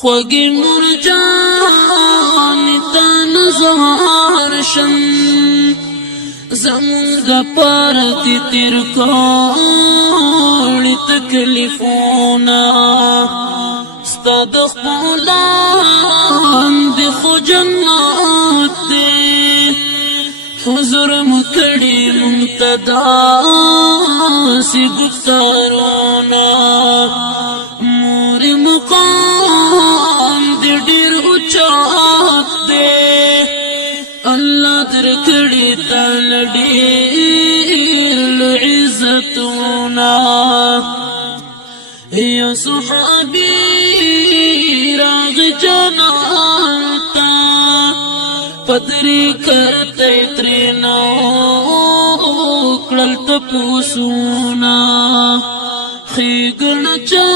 خوږی مرجان تا نظر شم زمون د پارتی تیر کوړی تکلیفونا ستا د خپلان دی خو جنت دی حضور مکڑی منتدا سی گفتارونا مور مقام دی ډیر اوچات دی اللہ در کڑی تال ډیر عزتونا یا صحابی راغ جناتا پدری کرتے ترینو کڑل تپوسونا خیگن چا